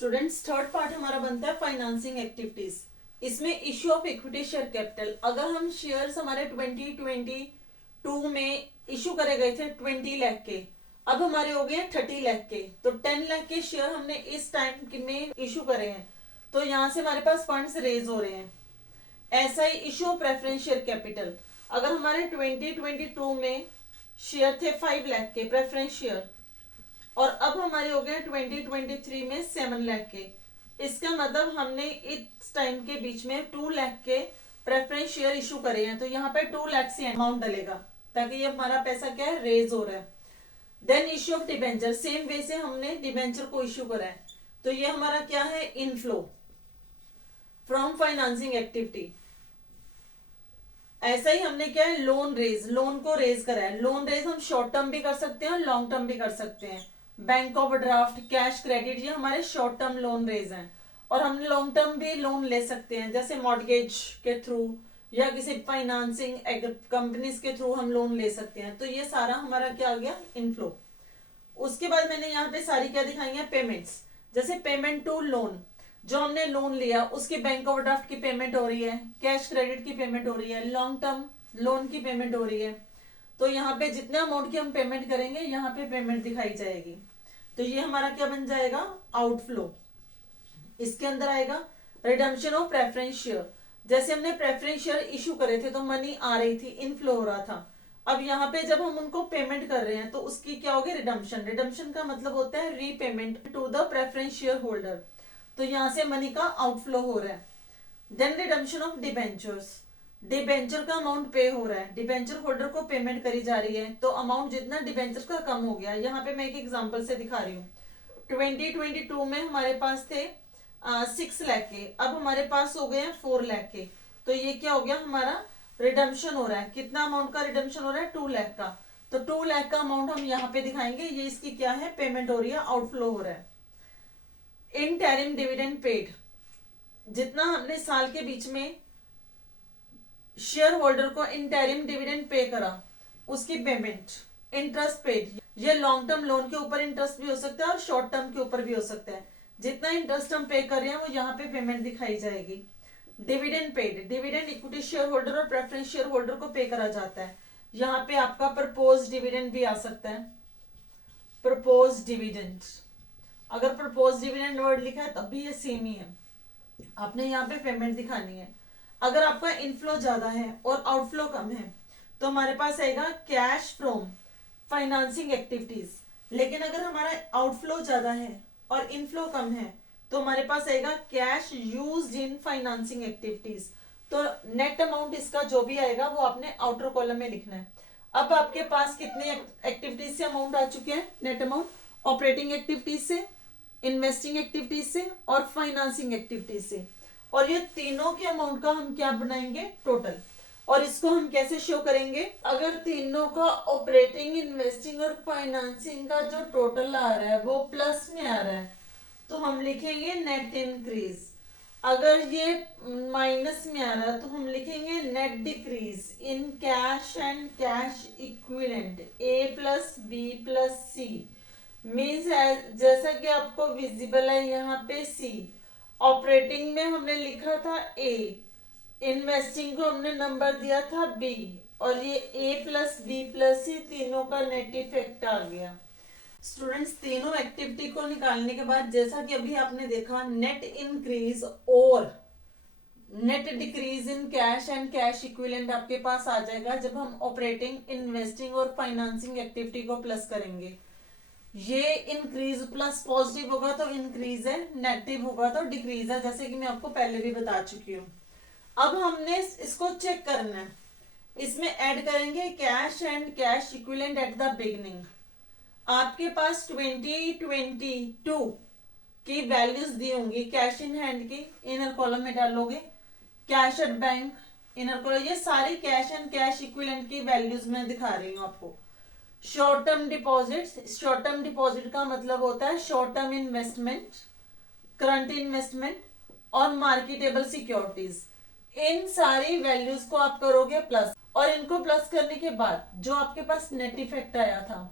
Students third part हमारा बनता है फाइनेंसिंग एक्टिविटीज। इसमें issue of equity share capital. अगर हम शेयर्स हमारे 2022 में इश्यू करे गए थे 20 लाख के, अब हमारे हो गए 30 लाख के, तो 10 लाख के शेयर हमने इस टाइम में इश्यू करे हैं, तो यहाँ से हमारे पास फंड्स रेज हो रहे हैं। ऐसा ही issue of preference share capital. अगर हमारे 2022 में शेयर थे 5 लाख के प्रेफरेंस शेयर, और अब हमारे हो गए 2023 में 7 लाख के। इसका मतलब हमने इस टाइम के बीच में 2 लाख के प्रेफरेंस शेयर इशू करे हैं, तो यहाँ पे 2 लाख से अमाउंट डलेगा ताकि ये हमारा पैसा क्या है, रेज हो रहा है। Then issue of debenture, same way से हमने डिबेंचर को इश्यू करा है, तो ये हमारा क्या है, इनफ्लो फ्रॉम फाइनेंसिंग एक्टिविटी। ऐसा ही हमने क्या है, लोन रेज, लोन को रेज करा है। लोन रेज हम शॉर्ट टर्म भी कर सकते हैं और लॉन्ग टर्म भी कर सकते हैं। बैंक ओवरड्राफ्ट, कैश क्रेडिट, ये हमारे शॉर्ट टर्म लोन रेज हैं। और हम लॉन्ग टर्म भी लोन ले सकते हैं, जैसे मॉर्गेज के थ्रू या किसी फाइनेंसिंग कंपनीज के थ्रू हम लोन ले सकते हैं। तो ये सारा हमारा क्या आ गया, इनफ्लो। उसके बाद मैंने यहाँ पे सारी क्या दिखाई है, पेमेंट्स। जैसे पेमेंट टू लोन, जो हमने लोन लिया उसकी बैंक ओवरड्राफ्ट की पेमेंट हो रही है, कैश क्रेडिट की पेमेंट हो रही है, लॉन्ग टर्म लोन की पेमेंट हो रही है। तो यहाँ पे जितने अमाउंट की हम पेमेंट करेंगे यहाँ पे पेमेंट दिखाई जाएगी। तो ये हमारा क्या बन जाएगा, आउटफ्लो। इसके अंदर आएगा रिडम्पशन ऑफ प्रेफरेंस शेयर। जैसे हमने प्रेफरेंस शेयर इशू करे थे तो मनी आ रही थी, इनफ्लो हो रहा था। अब यहाँ पे जब हम उनको पेमेंट कर रहे हैं तो उसकी क्या होगी, रिडम्पशन। रिडम्पशन का मतलब होता है repayment to the preference share holder. तो यहाँ से मनी का आउटफ्लो हो रहा है। Then redemption of debentures, debenture का अमाउंट पे हो रहा है, डिबेंचर होल्डर को पेमेंट करी जा रही है, तो अमाउंट जितना डिबेंचर का कम हो गया। यहाँ पे मैं एक एग्जांपल से दिखा रही हूँ। 2022 में हमारे पास थे 6 लाख के, अब हमारे पास हो गए हैं 4 लाख के। तो ये क्या हो गया, हमारा रिडम्पशन हो रहा है। कितना अमाउंट का रिडम्पशन हो रहा है, 2 लाख का। तो 2 लाख का अमाउंट हम यहाँ पे दिखाएंगे, ये इसकी क्या है, पेमेंट हो रही है, आउटफ्लो हो रहा है। इंटरिम डिविडेंड पेड, जितना हमने साल के बीच में शेयर होल्डर को इंटरिम डिविडेंड पे करा उसकी पेमेंट। इंटरेस्ट पेड, ये लॉन्ग टर्म लोन के ऊपर इंटरेस्ट भी हो सकता है और शॉर्ट टर्म के ऊपर भी हो सकता है। जितना इंटरेस्ट हम पे कर रहे हैं वो यहाँ पे पेमेंट दिखाई जाएगी। Dividend paid, dividend equity share holder और प्रेफरेंस शेयर होल्डर को पे करा जाता है। यहाँ पे आपका प्रपोज डिविडेंड भी आ सकता है, प्रपोज डिविडेंड। अगर प्रपोज डिविडेंड वर्ड लिखा है तब भी ये सेम ही है, आपने यहाँ पे पेमेंट दिखानी है। अगर आपका इनफ्लो ज्यादा है और आउटफ्लो कम है तो हमारे पास आएगा कैश फ्रॉम फाइनेंसिंग एक्टिविटीज। लेकिन अगर हमारा आउटफ्लो ज्यादा है और इनफ्लो कम है तो हमारे पास आएगा cash used in financing activities. तो नेट अमाउंट इसका जो भी आएगा वो आपने आउटर कॉलम में लिखना है। अब आपके पास कितने एक्टिविटीज से अमाउंट आ चुके हैं, नेट अमाउंट, ऑपरेटिंग एक्टिविटीज से, इन्वेस्टिंग एक्टिविटीज से और फाइनेंसिंग एक्टिविटीज से। और ये तीनों के अमाउंट का हम क्या बनाएंगे, टोटल। और इसको हम कैसे शो करेंगे, अगर तीनों का ऑपरेटिंग, इन्वेस्टिंग और फाइनेंसिंग का जो टोटल आ रहा है वो प्लस में आ रहा है तो हम लिखेंगे नेट इंक्रीज। अगर ये माइनस में आ रहा है तो हम लिखेंगे net decrease in cash and cash equivalent, A plus B plus C. Means जैसा कि आपको विजिबल है यहाँ पे सी। ऑपरेटिंग में हमने लिखा था ए, इन्वेस्टिंग को हमने नंबर दिया था बी, और ये ए प्लस बी प्लस सी तीनों का नेट इफेक्ट आ गया। स्टूडेंट्स, तीनों एक्टिविटी को निकालने के बाद जैसा कि अभी आपने देखा, नेट इंक्रीज और net decrease in cash and cash equivalent आपके पास आ जाएगा जब हम ऑपरेटिंग, इन्वेस्टिंग और फाइनेंसिंग एक्टिविटी को प्लस करेंगे। ये इंक्रीज प्लस पॉजिटिव होगा तो इंक्रीज है, नेगेटिव होगा तो डिक्रीज है, जैसे कि मैं आपको पहले भी बता चुकी हूँ। अब हमने इसको चेक करना है, इसमें ऐड करेंगे cash and cash equivalent at the beginning. आपके पास 2022 की वैल्यूज दी होंगी कैश इन हैंड की, इनर कॉलम में डालोगे, cash at bank inner column, ये सारी कैश एंड कैश इक्विवेलेंट की वैल्यूज मैं दिखा रही हूँ आपको। Short term deposit, short term deposit का मतलब होता है short term investment, current investment और मार्केटेबल सिक्योरिटीज। इन सारी वैल्यूज को आप करोगे प्लस, और इनको प्लस करने के बाद जो आपके पास नेट इफेक्ट आया था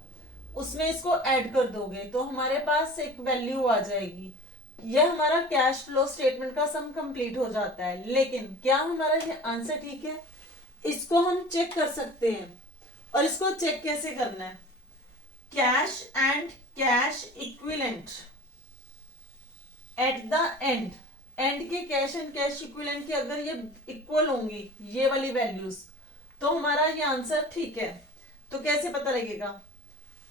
उसमें इसको ऐड कर दोगे तो हमारे पास एक वैल्यू आ जाएगी ये हमारा कैश फ्लो स्टेटमेंट का सम कंप्लीट हो जाता है। लेकिन क्या हमारा ये आंसर ठीक है? इसको हम चेक कर सकते हैं। और इसको चेक कैसे करना है? Cash and cash equivalent at the end, and के कैश एंड कैश इक्विवेलेंट के अगर ये इक्वल होंगी ये वाली वैल्यूज, तो हमारा ये आंसर ठीक है। तो कैसे पता लगेगा?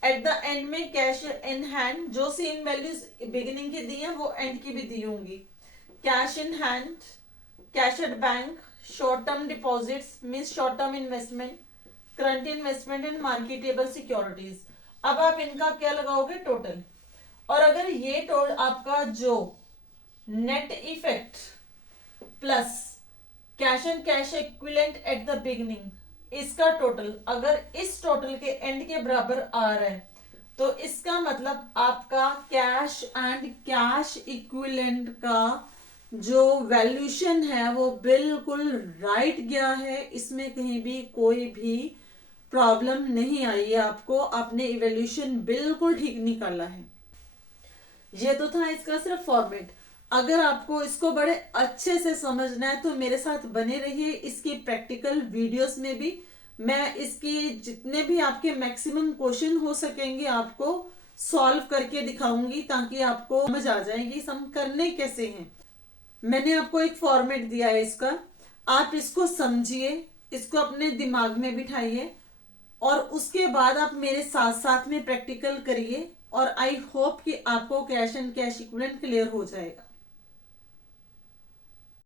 एट द एंड में कैश इन हैंड, जो सेम वैल्यूज बिगिनिंग की दी है वो एंड की भी दी होंगी। Cash in hand, cash at bank, short term deposits means short term investment, current investment and marketable securities. अब आप इनका क्या लगाओगे? टोटल। और अगर ये टोटल आपका जो net effect plus cash and cash equivalent at the beginning, इसका टोटल अगर इस टोटल के एंड के बराबर आ रहा है, तो इसका मतलब आपका कैश एंड कैश इक्विवेलेंट का जो वैल्यूशन है वो बिल्कुल राइट गया है। इसमें कहीं भी कोई भी प्रॉब्लम नहीं आई है आपको, आपने इवैल्यूएशन बिल्कुल ठीक निकाला है। ये तो था इसका सिर्फ फॉर्मेट। अगर आपको इसको बड़े अच्छे से समझना है तो मेरे साथ बने रहिए। इसकी प्रैक्टिकल वीडियोस में भी मैं इसकी जितने भी आपके मैक्सिमम क्वेश्चन हो सकेंगे आपको सॉल्व करके दिखाऊंगी, ताकि आपको समझ आ जाएगी सम करने कैसे हैं। मैंने आपको एक फॉर्मेट दिया है इसका, आप इसको समझिए, इसको अपने दिमाग में बिठाइए और उसके बाद आप मेरे साथ साथ में प्रैक्टिकल करिए। और आई होप कि आपको cash and cash equivalent clear हो जाएगा।